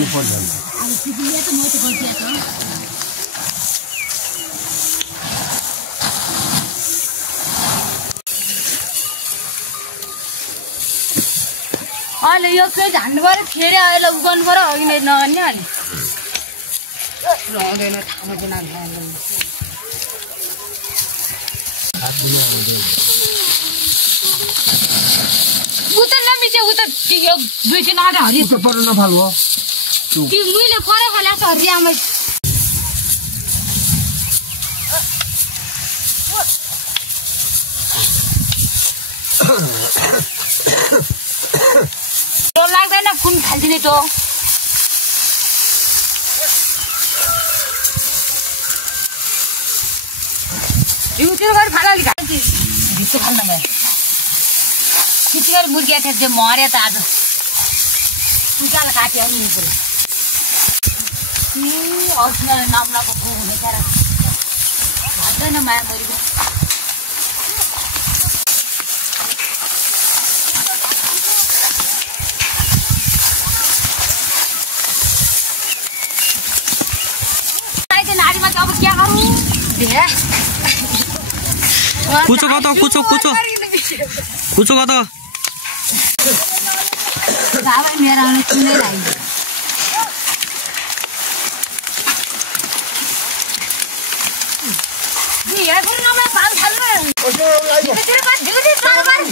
पानी पर्छ अहिले यो चाहिँ झान्नु पर्यो फेरि अहिले उगाउनु पर्यो अघि नै नगर्ने अहिले रहँदैन ठाउँमा उता नमिचे उता यो दुई चाहिँ नआएर हरि पर्नु नफाल्नु त्यो मैले परे खाला छ हरियामा त्यो लाग्दैन कुन खाल्दिने त त्यो गरी फाला अलि खाल्छ भित्र खाल्न भयो त्यति गरी मुर्गी आएको थियो मर्यो त आज उचाल काट्यो नि पुरै औषध नम्लाको फुल हुने तर खाँदैन माया मरेको नारीमा त अब क्या गरौँ कुचो कता कुचो कुचो कुचो कता गाबै मेरो आउने कुनै लाग्यो नि यहाँ पनि नम्ला पाल थाल्नु त्यसले बात दिगो पाल पाल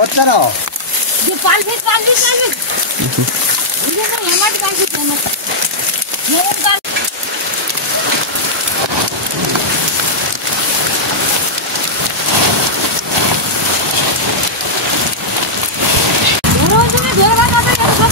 बच्चा रहो ये पाल भी ये ना हमारी पाल भी है ये का रोज में घेर बात आता है सब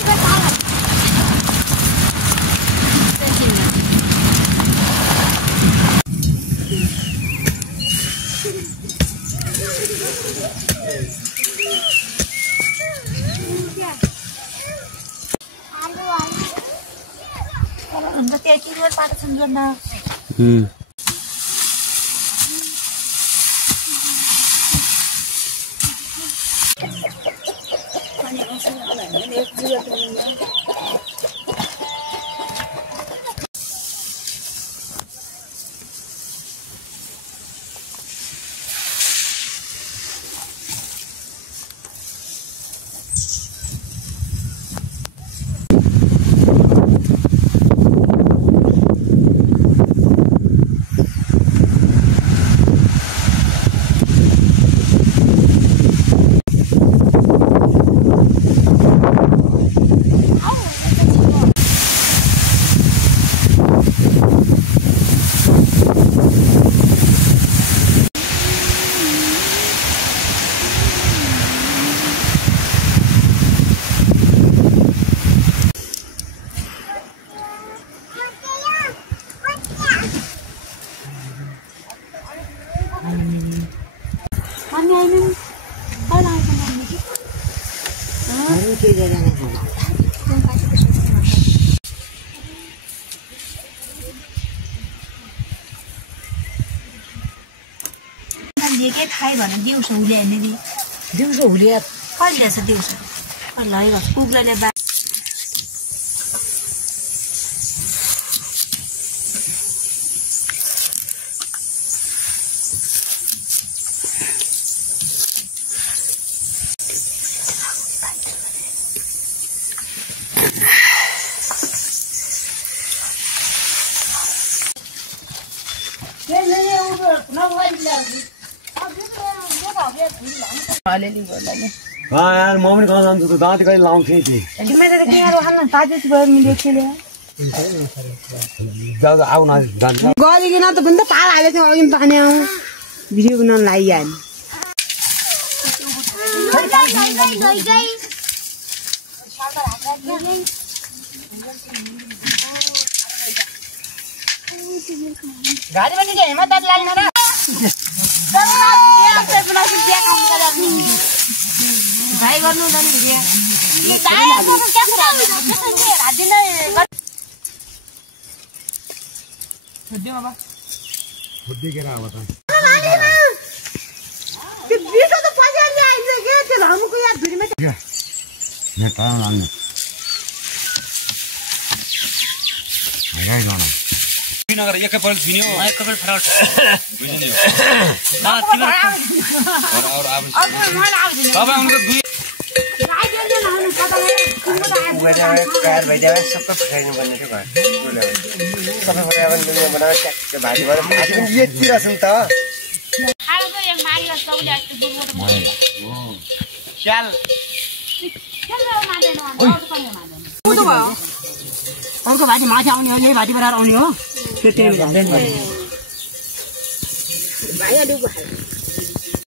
बेकार पाटा संजोना लेके खाए भने दिउँसो हुले हैन दि दिउँसो हुले कहिले छ दिउँसो ल है कुकुरले बा हाँ यार मम्मी कहाँ जान्छ त दाँत कहिले लाउँथे थिए जाऊ आऊ न जान्छ गलिकन त पनि त पाल हालेको थियो अघि पानी आऊ भिडियो बनाउन लागिहाल्यो गाडीमा नि हिम्मत लाग्दैन र भाइ गर्नु हुँदैन भिडियो नगर एकैपल्ट छुन्यो एकैपल्ट फराउट तपाईँ उनको दुई तयार भइदियो सबै फुटाइनु पर्ने थियो घर सबै फुटाएर बनाएर ट्याक्क भाजी भएर भाजी पनि यति रहेछ नि त अर्को भाजी माथि आउने हो यही भाजी बनाएर आउने हो